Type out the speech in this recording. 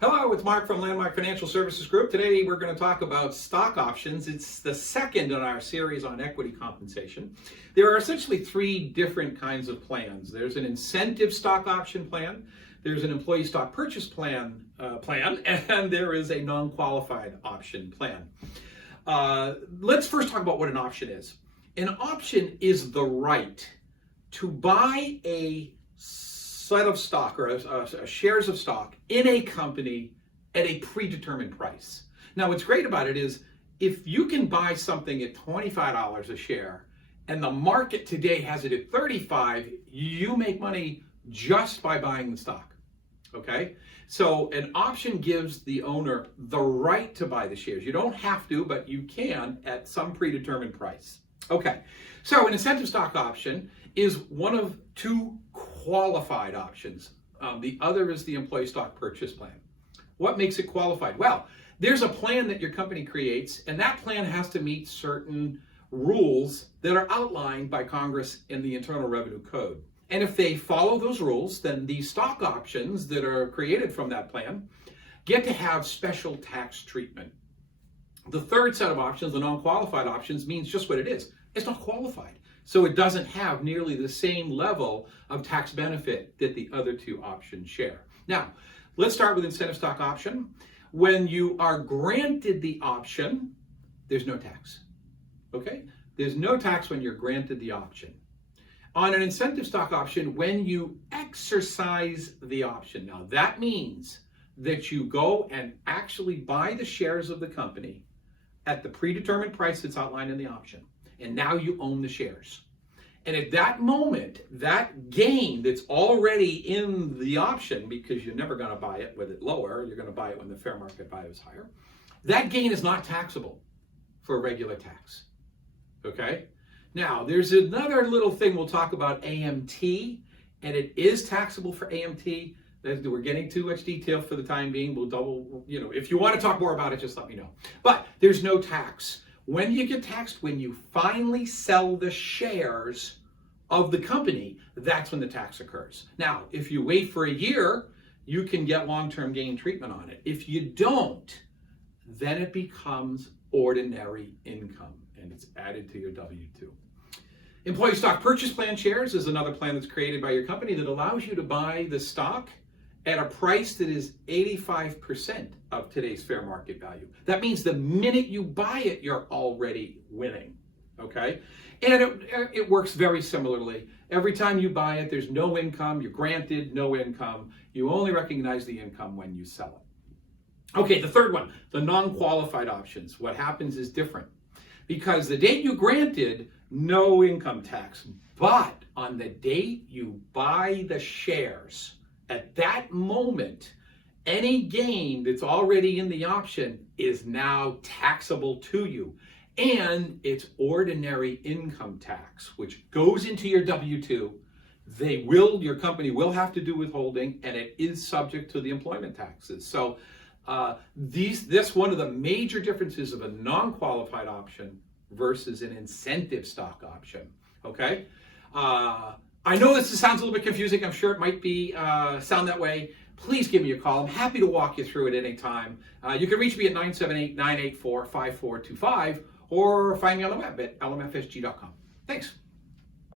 Hello, it's Mark from Landmark Financial Services Group. Today we're going to talk about stock options. It's the second in our series on equity compensation. There are essentially three different kinds of plans. There's an incentive stock option plan, there's an employee stock purchase plan, and there is a non-qualified option plan. Let's first talk about what an option is. An option is the right to buy a set of stock or shares of stock in a company at a predetermined price. Now, what's great about it is if you can buy something at $25 a share and the market today has it at $35, you make money just by buying the stock. Okay? So an option gives the owner the right to buy the shares. You don't have to, but you can at some predetermined price. Okay, so an incentive stock option is one of two qualified options. The other is the employee stock purchase plan. What makes it qualified? Well, there's a plan that your company creates, and that plan has to meet certain rules that are outlined by Congress in the Internal Revenue Code. And if they follow those rules, then the stock options that are created from that plan get to have special tax treatment. The third set of options, the non-qualified options, means just what it is. It's not qualified. So it doesn't have nearly the same level of tax benefit that the other two options share. Now, let's start with incentive stock option. When you are granted the option, there's no tax. Okay? There's no tax when you're granted the option. On an incentive stock option, when you exercise the option, now that means that you go and actually buy the shares of the company at the predetermined price that's outlined in the option. And now you own the shares. And at that moment, that gain that's already in the option, because you're never going to buy it with it lower, you're going to buy it when the fair market value is higher, that gain is not taxable for regular tax. Okay? Now, there's another little thing we'll talk about, AMT, and it is taxable for AMT. We're getting too much detail for the time being. We'll double, if you want to talk more about it, just let me know. But there's no tax. When you get taxed, when you finally sell the shares of the company, that's when the tax occurs. Now, if you wait for a year, you can get long-term gain treatment on it. If you don't, then it becomes ordinary income and it's added to your W-2. Employee stock purchase plan shares is another plan that's created by your company that allows you to buy the stock at a price that is 85% of today's fair market value. That means the minute you buy it, you're already winning, okay? And it works very similarly. Every time you buy it, there's no income. You're granted no income. You only recognize the income when you sell it. Okay, the third one, the non-qualified options. What happens is different. Because the date you granted, no income tax. But on the date you buy the shares, at that moment, any gain that's already in the option is now taxable to you. And it's ordinary income tax, which goes into your W-2. Your company will have to do withholding, and it is subject to the employment taxes. So this one of the major differences of a non-qualified option versus an incentive stock option. Okay? I know this sounds a little bit confusing. I'm sure it might be sound that way. Please give me a call. I'm happy to walk you through it any time. You can reach me at 978-984-5425 or find me on the web at lmfsg.com. Thanks.